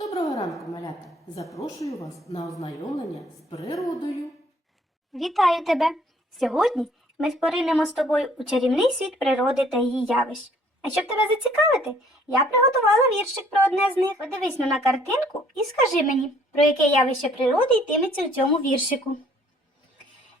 Доброго ранку, малята! Запрошую вас на ознайомлення з природою. Вітаю тебе! Сьогодні ми споринемо з тобою у чарівний світ природи та її явищ. А щоб тебе зацікавити, я приготувала віршик про одне з них. Подивись ну на картинку і скажи мені, про яке явище природи йтиметься в цьому віршику.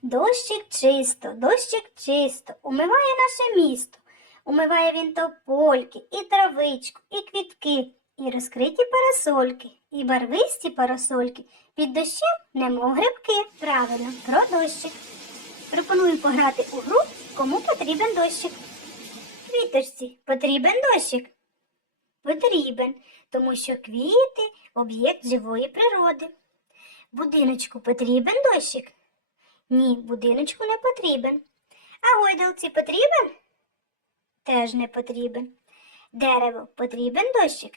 Дощик чисто, дощик чисто, умиває наше місто. Умиває він топольки, і травичку, і квітки і розкриті парасольки, і барвисті парасольки. Під дощем, немов грибки. Правильно, про дощик. Пропоную пограти у гру, кому потрібен дощик. Квіточці потрібен дощик. Потрібен, тому що квіти об'єкт живої природи. Будиночку потрібен дощик? Ні, будиночку не потрібен. А гойдалці потрібен? Теж не потрібен. Дерево потрібен дощик?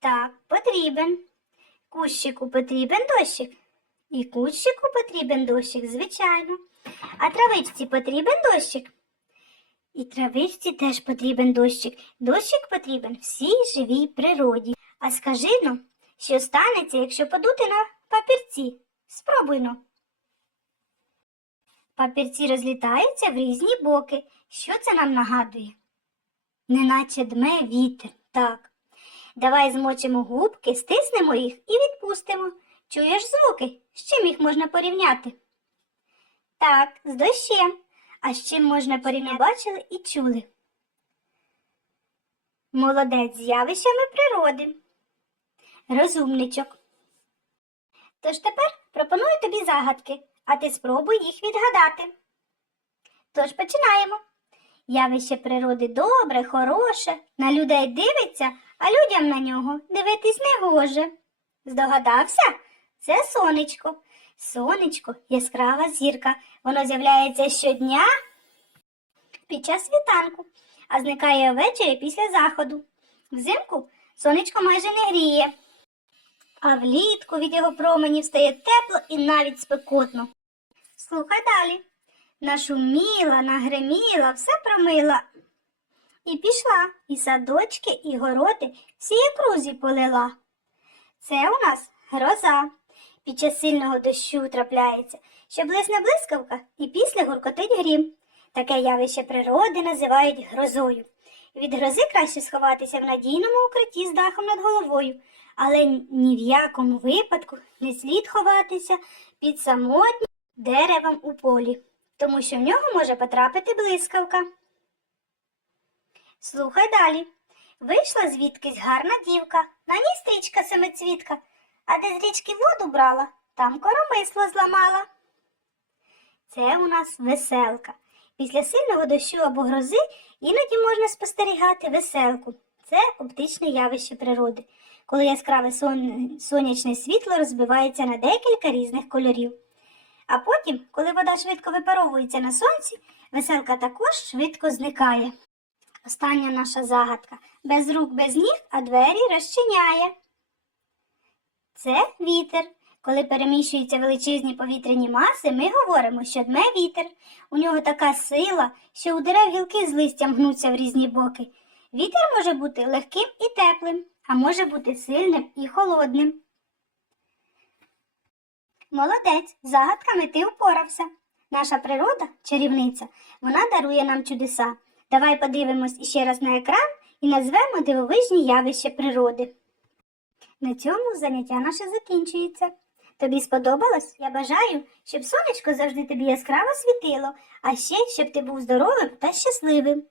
Так, потрібен. Кущику потрібен дощик. І кущику потрібен дощик, звичайно. А травичці потрібен дощик. І травичці теж потрібен дощик. Дощик потрібен всій живій природі. А скажи ну, що станеться, якщо подути на папірці. Спробуй ну. Папірці розлітаються в різні боки. Що це нам нагадує? Неначе дме вітер. Так. Давай змочимо губки, стиснемо їх і відпустимо. Чуєш звуки? З чим їх можна порівняти? Так, з дощем. А з чим можна порівняти бачили і чули? Молодець з явищами природи. Розумничок. Тож тепер пропоную тобі загадки, а ти спробуй їх відгадати. Тож починаємо явище природи добре, хороше, на людей дивиться, а людям на нього дивитись не гоже. Здогадався? Це сонечко. Сонечко яскрава зірка. Воно з'являється щодня під час світанку, а зникає ввечері після заходу. Взимку сонечко майже не гріє, а влітку від його променів стає тепло і навіть спекотно. Слухай далі. Нашуміла, нагреміла, все промила. І пішла і садочки, і городи всі крузі полила. Це у нас гроза. Під час сильного дощу трапляється, що блисне блискавка і після гуркотить грім. Таке явище природи називають грозою. Від грози краще сховатися в надійному укритті з дахом над головою, але ні в якому випадку не слід ховатися під самотнім деревом у полі тому що в нього може потрапити блискавка. Слухай далі. Вийшла звідкись гарна дівка, на ній стрічка семицвітка, а де з річки воду брала, там коромисло зламала. Це у нас веселка. Після сильного дощу або грози іноді можна спостерігати веселку. Це оптичне явище природи, коли яскраве сон... сонячне світло розбивається на декілька різних кольорів. А потім, коли вода швидко випаровується на сонці, веселка також швидко зникає. Остання наша загадка без рук, без ніг, а двері розчиняє. Це вітер. Коли переміщуються величезні повітряні маси, ми говоримо, що дме вітер. У нього така сила, що у дерев гілки з листям гнуться в різні боки. Вітер може бути легким і теплим, а може бути сильним і холодним. Молодець, загадками ти упорався. Наша природа, чарівниця, вона дарує нам чудеса. Давай подивимось іще раз на екран і назвемо дивовижні явища природи. На цьому заняття наше закінчується. Тобі сподобалось? Я бажаю, щоб сонечко завжди тобі яскраво світило, а ще щоб ти був здоровим та щасливим.